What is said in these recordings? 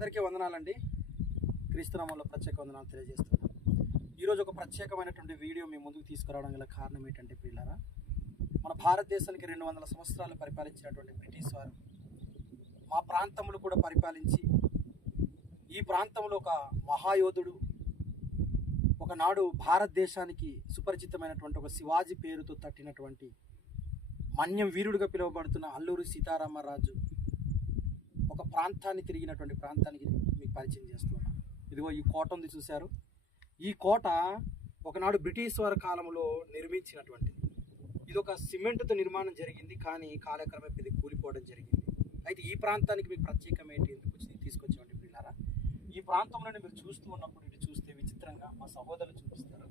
అందరికీ వందనాలండి. క్రీస్తునామంలో ప్రత్యేక వందనాలు తెలియజేస్తున్నాను. ఈరోజు ఒక ప్రత్యేకమైనటువంటి వీడియో మీ ముందుకు తీసుకురావడం గల కారణం ఏంటంటే ప్రియులారా, మన భారతదేశానికి 200 సంవత్సరాలు పరిపాలించినటువంటి బ్రిటిష్ వారు మా ప్రాంతంలో కూడా పరిపాలించి, ఈ ప్రాంతంలో ఒక మహాయోధుడు, ఒకనాడు భారతదేశానికి సుపరిచితమైనటువంటి ఒక శివాజీ పేరుతో తట్టినటువంటి మన్యం వీరుడుగా పిలువబడుతున్న అల్లూరి సీతారామరాజు ఒక ప్రాంతాన్ని తిరిగినటువంటి ప్రాంతానికి మీకు పరిచయం చేస్తున్నాను. ఇదిగో ఈ కోట ఉంది, చూశారు. ఈ కోట ఒకనాడు బ్రిటిష్ వారి కాలంలో నిర్మించినటువంటిది. ఇది ఒక సిమెంట్తో నిర్మాణం జరిగింది, కానీ కాలక్రమేపీ ఇది కూలిపోవడం జరిగింది. అయితే ఈ ప్రాంతానికి మీకు ప్రత్యేకమేంటి ఎందుకు తీసుకొచ్చామండి పిల్లారా, ఈ ప్రాంతంలోనే మీరు చూస్తూ ఉన్నప్పుడు ఇటు చూస్తే విచిత్రంగా మా సహోదరులు చూపిస్తారు.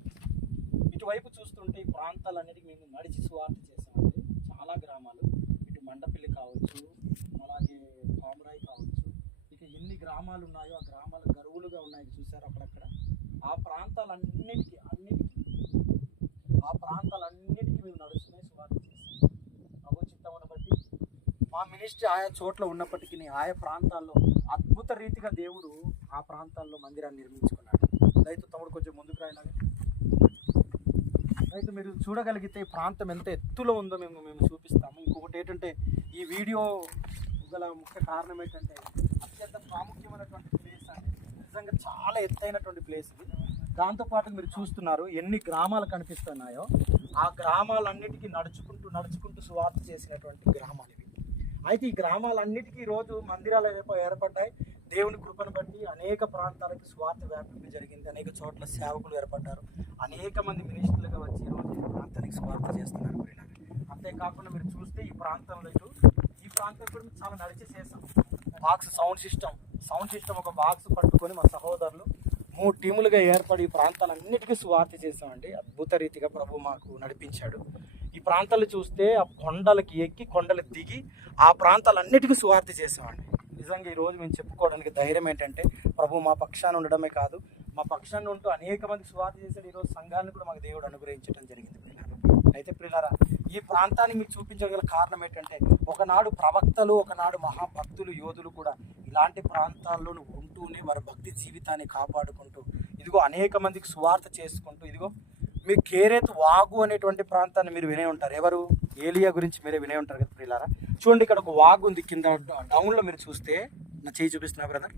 ఇటువైపు చూస్తుంటే ఈ ప్రాంతాలన్నిటికీ మేము నడిచి సువార్త చేసామండి. చాలా గ్రామాలు, ఇటు మండపల్లి కావచ్చు, అలాగే పామరాయి కావచ్చు, ఇక ఎన్ని గ్రామాలు ఉన్నాయో ఆ గ్రామాలు గరువులుగా ఉన్నాయి, చూసారు అక్కడక్కడ. ఆ ప్రాంతాలన్నిటికీ మేము నడుస్తూనే సువార్త చేస్తాం. ప్రభు చిత్తమును బట్టి మా మినిస్ట్రీ ఆయా చోట్ల ఉన్నప్పటికీ ఆయా ప్రాంతాల్లో అద్భుత రీతిగా దేవుడు ఆ ప్రాంతాల్లో మందిరాన్ని నిర్మించుకున్నాడు. రైతు తమ్ముడు కొంచెం ముందుకు రాయిలాగా. రైతు మీరు చూడగలిగితే ఈ ప్రాంతం ఎంత ఎత్తులో ఉందో మేము చూపిస్తాము. ఇంకొకటి ఏంటంటే, ఈ వీడియో గల ముఖ్య కారణం ఏంటంటే, అత్యంత ప్రాముఖ్యమైనటువంటి ప్లేస్ అండి. నిజంగా చాలా ఎత్తైనటువంటి ప్లేస్ ఇది. దాంతోపాటు మీరు చూస్తున్నారు ఎన్ని గ్రామాలు కనిపిస్తున్నాయో, ఆ గ్రామాలన్నిటికీ నడుచుకుంటూ సువార్త చేసినటువంటి గ్రామాలు ఇవి. అయితే ఈ గ్రామాలన్నిటికీ ఈరోజు మందిరాలు ఏర్పడ్డాయి. దేవుని కృపను బట్టి అనేక ప్రాంతాలకి స్వార్థ వ్యాపింపు జరిగింది. అనేక చోట్ల సేవకులు ఏర్పడ్డారు. అనేక మంది మినిస్టర్లుగా వచ్చి ఈరోజు ఈ ప్రాంతానికి స్వార్థ చేస్తున్నారు. అంతేకాకుండా మీరు చూస్తే ఈ ప్రాంతంలో కూడా చాలా నడిచి చేసాం. బాక్స్ సౌండ్ సిస్టమ్ ఒక బాక్స్ పట్టుకొని మా సహోదరులు 3 టీములుగా ఏర్పడి ఈ ప్రాంతాలన్నిటికీ సువార్త చేసామండి. అద్భుత రీతిగా ప్రభు మాకు నడిపించాడు. ఈ ప్రాంతాలు చూస్తే ఆ కొండలకి ఎక్కి కొండలు దిగి ఆ ప్రాంతాలన్నిటికీ సువార్త చేసామండి. నిజంగా ఈరోజు మేము చెప్పుకోవడానికి ధైర్యం ఏంటంటే, ప్రభు మా పక్షాన ఉండడమే కాదు, మా పక్షాన్ని ఉంటూ అనేక మంది సువార్త చేశాడు. ఈరోజు సంఘాన్ని కూడా మాకు దేవుడు అనుగ్రహించడం జరిగింది. అయితే ప్రియులారా, ఈ ప్రాంతాన్ని మీకు చూపించగల కారణం ఏంటంటే, ఒకనాడు ప్రవక్తలు, ఒకనాడు మహాభక్తులు, యోధులు కూడా ఇలాంటి ప్రాంతాల్లో ఉంటూనే వారి భక్తి జీవితాన్ని కాపాడుకుంటూ, ఇదిగో అనేక మందికి సువార్త చేసుకుంటూ, ఇదిగో మీ కేరేతు వాగు అనేటువంటి ప్రాంతాన్ని మీరు వినే ఉంటారు. ఎవరు? ఏలియా గురించి మీరే వినే ఉంటారు కదా ప్రియులారా. చూడండి, ఇక్కడ ఒక వాగు ఉంది. కింద డౌన్లో మీరు చూస్తే, నా చేయి చూపిస్తున్నా బ్రదర్,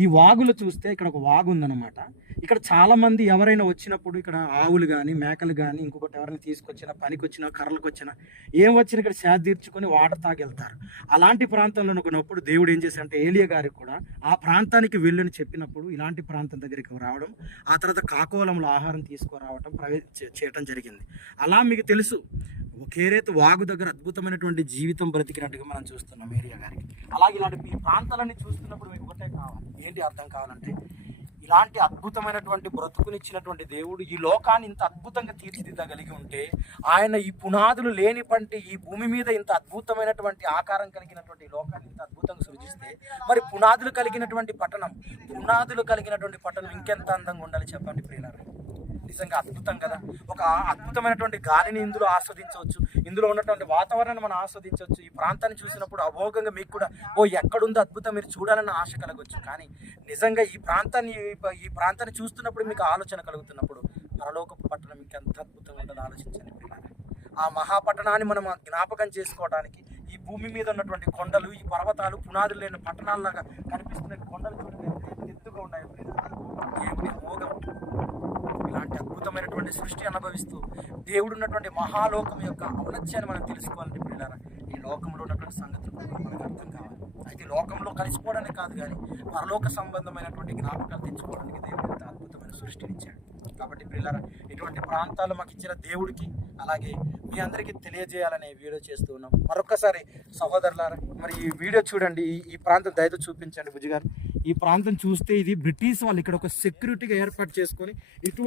ఈ వాగులో చూస్తే ఇక్కడ ఒక వాగు ఉందన్నమాట. ఇక్కడ చాలా మంది ఎవరైనా వచ్చినప్పుడు ఇక్కడ ఆవులు కానీ మేకలు కానీ ఇంకొకటి ఎవరైనా తీసుకొచ్చినా, పనికి వచ్చినా, కర్రలకు వచ్చినా, ఏం వచ్చినా ఇక్కడ శాద తీర్చుకొని వాటర్ తాగి వెళ్తారు. అలాంటి ప్రాంతంలో ఉన్నప్పుడు దేవుడు ఏం చేశాడంటే, ఏలియా గారికి కూడా ఆ ప్రాంతానికి వెళ్ళని చెప్పినప్పుడు ఇలాంటి ప్రాంతం దగ్గరికి రావడం, ఆ తర్వాత కాకోలంలో ఆహారం తీసుకురావడం చేయటం జరిగింది. అలా మీకు తెలుసు, కేరేతు వాగు దగ్గర అద్భుతమైనటువంటి జీవితం బ్రతికినట్టుగా మనం చూస్తున్నాం ఏలియా గారికి. అలాగే ఇలాంటి ఈ ప్రాంతాలన్నీ చూస్తున్నప్పుడు మీకు ఒకటే కావాలి, ఏంటి అర్థం కావాలంటే, ఇలాంటి అద్భుతమైనటువంటి బ్రతుకునిచ్చినటువంటి దేవుడు ఈ లోకాన్ని ఇంత అద్భుతంగా తీర్చిదిద్దగలిగి ఉంటే, ఆయన ఈ పునాదులు లేనిపంటి ఈ భూమి మీద ఇంత అద్భుతమైనటువంటి ఆకారం కలిగినటువంటి ఈ లోకాన్ని ఇంత అద్భుతంగా సృజిస్తే, మరి పునాదులు కలిగినటువంటి పట్టణం ఇంకెంత అందంగా ఉండాలి చెప్పండి ప్రియులారా. నిజంగా అద్భుతం కదా. ఒక అద్భుతమైనటువంటి గాలిని ఇందులో ఆస్వాదించవచ్చు, ఇందులో ఉన్నటువంటి వాతావరణాన్ని మనం ఆస్వాదించవచ్చు. ఈ ప్రాంతాన్ని చూసినప్పుడు అమోఘంగా మీకు కూడా ఎక్కడుందో అద్భుతం మీరు చూడాలన్న ఆశ కలగవచ్చు. కానీ నిజంగా ఈ ప్రాంతాన్ని చూస్తున్నప్పుడు మీకు ఆలోచన కలుగుతున్నప్పుడు, పరలోకపు పట్టణం ఇంకెంత అద్భుతంగా ఉంటుందో ఆలోచించండి పిల్లలు. ఆ మహాపట్టణాన్ని మనం జ్ఞాపకం చేసుకోవడానికి ఈ భూమి మీద ఉన్నటువంటి కొండలు, ఈ పర్వతాలు, పునాదులు లేని పట్టణాలలాగా కనిపిస్తున్న కొండలు చూడండి ఎత్తుగా ఉన్నాయి. దేవుని అమోఘం. ఇలాంటి అద్భుతమైనటువంటి సృష్టి అనుభవిస్తూ దేవుడు ఉన్నటువంటి మహాలోకం యొక్క ఔన్నత్యాన్ని మనం తెలుసుకోవాలంటే పిల్లలారా, ఈ లోకంలో ఉన్నటువంటి సంగతులు మనకు అర్థం కావాలి. అయితే లోకంలో కలిసిపోవడానికి కాదు, కానీ పరలోక సంబంధమైనటువంటి జ్ఞాపకాలు తెచ్చుకోవడానికి దేవుడు ఎంత అద్భుతమైన సృష్టిని ఇచ్చాడు. కాబట్టి పిల్లలారా, ఇటువంటి ప్రాంతాలు మాకు ఇచ్చిన దేవుడికి, అలాగే మీ అందరికీ తెలియజేయాలనే వీడియో చేస్తూ ఉన్నాం. మరొకసారి సహోదరులారా, మరి ఈ వీడియో చూడండి. ఈ ప్రాంతం దయతో చూపించండి బుజ్జి గారు. ఈ ప్రాంతం చూస్తే ఇది బ్రిటిష్ వాళ్ళు ఇక్కడ ఒక సెక్యూరిటీగా ఏర్పాటు చేసుకొని ఎటు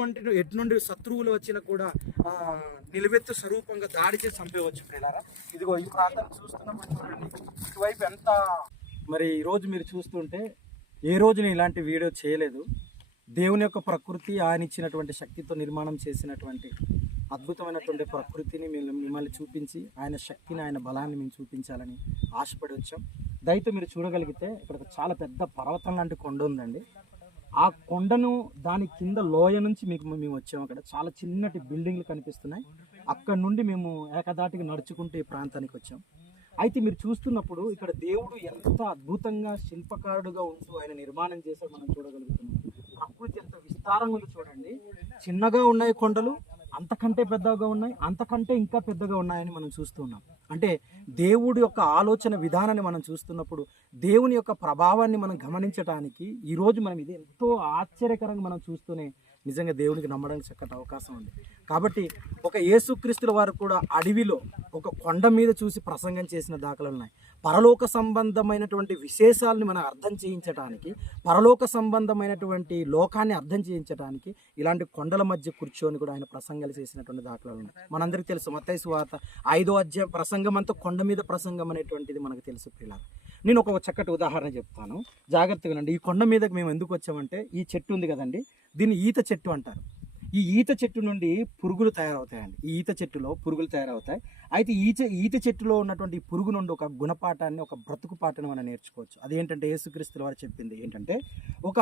నుండి శత్రువులు వచ్చినా కూడా నిలువెత్తు స్వరూపంగా దాడి చేసి చంపేవచ్చు ప్రియులారా. ఇదిగో ఈ ప్రాంతం చూస్తున్నప్పుడు చూడండి, ఇటువైపు ఎంత. మరి ఈరోజు మీరు చూస్తుంటే ఏ రోజున ఇలాంటి వీడియో చేయలేదు. దేవుని యొక్క ప్రకృతి, ఆయన ఇచ్చినటువంటి శక్తితో నిర్మాణం చేసినటువంటి అద్భుతమైనటువంటి ప్రకృతిని మిమ్మల్ని చూపించి, ఆయన శక్తిని, ఆయన బలాన్ని మేము చూపించాలని ఆశపడి వచ్చాం. దయతో మీరు చూడగలిగితే ఇక్కడ ఒక చాలా పెద్ద పర్వతం లాంటి కొండ ఉందండి. ఆ కొండను దాని కింద లోయ నుంచి మేము వచ్చాము. అక్కడ చాలా చిన్నటి బిల్డింగ్లు కనిపిస్తున్నాయి. అక్కడ నుండి మేము ఏకదాటిగా నడుచుకుంటూ ఈ ప్రాంతానికి వచ్చాం. అయితే మీరు చూస్తున్నప్పుడు ఇక్కడ దేవుడు ఎంత అద్భుతంగా శిల్పకారుడుగా ఉంటూ ఆయన నిర్మాణం చేశాడు మనం చూడగలుగుతున్నాం. ప్రకృతి ఎంత విస్తారంగా ఉందో చూడండి. చిన్నగా ఉన్నాయి కొండలు, అంతకంటే పెద్దగా ఉన్నాయి, అంతకంటే ఇంకా పెద్దగా ఉన్నాయని మనం చూస్తున్నాం. అంటే దేవుడి యొక్క ఆలోచన విధానాన్ని మనం చూస్తున్నప్పుడు దేవుని యొక్క ప్రభావాన్ని మనం గమనించడానికి ఈరోజు మనం ఇది ఎంతో ఆశ్చర్యకరంగా మనం చూస్తూనే నిజంగా దేవునికి నమ్మడానికి చక్కటి అవకాశం ఉంది. కాబట్టి ఒక యేసుక్రీస్తుల వారు కూడా అడవిలో ఒక కొండ మీద చూసి ప్రసంగం చేసిన దాఖలు ఉన్నాయి. పరలోక సంబంధమైనటువంటి విశేషాలని మనం అర్థం చేయించడానికి, పరలోక సంబంధమైనటువంటి లోకాన్ని అర్థం చేయించడానికి ఇలాంటి కొండల మధ్య కూర్చొని కూడా ఆయన ప్రసంగాలు చేసినటువంటి దాఖలు ఉన్నాయి. మనందరికీ తెలుసు మత్తయి సువార్త 5వ అధ్యాయం ప్రసంగం అంతా కొండ మీద ప్రసంగం అనేటువంటిది మనకు తెలుసు పిల్లలు. నేను ఒక చక్కటి ఉదాహరణ చెప్తాను, జాగ్రత్తగా నండి. ఈ కొండ మీదకి మేము ఎందుకు వచ్చామంటే ఈ చెట్టు ఉంది కదండి, దీన్ని ఈత చెట్టు అంటారు. ఈ ఈత చెట్టు నుండి పురుగులు తయారవుతాయండి. ఈ ఈత చెట్టులో పురుగులు తయారవుతాయి. అయితే ఈత చెట్టులో ఉన్నటువంటి ఈ పురుగు నుండి ఒక గుణపాఠాన్ని, ఒక బ్రతుకు పాఠాన్ని మనం నేర్చుకోవచ్చు. అదేంటంటే యేసుక్రీస్తుల వారు చెప్పింది ఏంటంటే, ఒక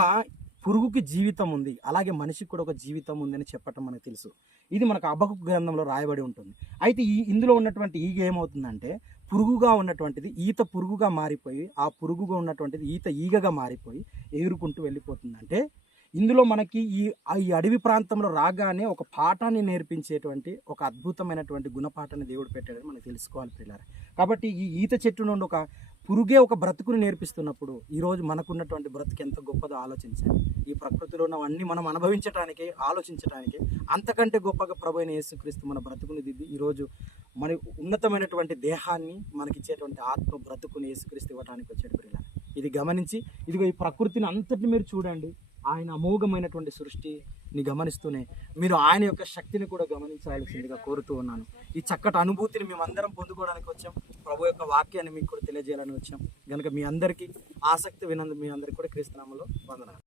పురుగుకి జీవితం ఉంది, అలాగే మనిషికి కూడా ఒక జీవితం ఉంది అని చెప్పటం మనకు తెలుసు. ఇది మనకు హబక్కూకు గ్రంథంలో రాయబడి ఉంటుంది. అయితే ఇందులో ఉన్నటువంటి ఈగ ఏమవుతుందంటే, పురుగుగా ఉన్నటువంటిది ఈత పురుగుగా మారిపోయి, ఆ పురుగుగా ఉన్నటువంటిది ఈత ఈగగా మారిపోయి ఎగురుకుంటూ వెళ్ళిపోతుంది. అంటే ఇందులో మనకి ఈ అడవి ప్రాంతంలో రాగానే ఒక పాఠాన్ని నేర్పించేటువంటి ఒక అద్భుతమైనటువంటి గుణపాఠాన్ని దేవుడు పెట్టాడని మనకు తెలుసుకోవాలి పిల్లలు. కాబట్టి ఈ ఈత చెట్టు నుండి ఒక పురుగే ఒక బ్రతుకుని నేర్పిస్తున్నప్పుడు ఈరోజు మనకున్నటువంటి బ్రతుకు ఎంత గొప్పదో ఆలోచించాలి. ఈ ప్రకృతిలో ఉన్నవన్నీ మనం అనుభవించడానికి, ఆలోచించడానికి అంతకంటే గొప్పగా ప్రభు అయిన యేసుక్రీస్తు మన బ్రతుకుని దిద్ది ఈరోజు మన ఉన్నతమైనటువంటి దేహాన్ని మనకిచ్చేటువంటి ఆత్మ బ్రతుకుని యేసుక్రీస్తు ఇవ్వడానికి వచ్చాడు పిల్లలు. ఇది గమనించి ఇదిగో ఈ ప్రకృతిని అంతటిని మీరు చూడండి. ఆయన అమోఘమైనటువంటి సృష్టిని గమనిస్తూనే మీరు ఆయన యొక్క శక్తిని కూడా గమనించాల్సిందిగా కోరుతూ ఉన్నాను. ఈ చక్కటి అనుభూతిని మేమందరం పొందుకోవడానికి వచ్చాం. ప్రభు యొక్క వాక్యాన్ని మీకు కూడా తెలియజేయాలని వచ్చాం. కనుక మీ అందరికీ ఆసక్తి వినందు మీ అందరికీ కూడా క్రీస్తు నామములో వందనాలు.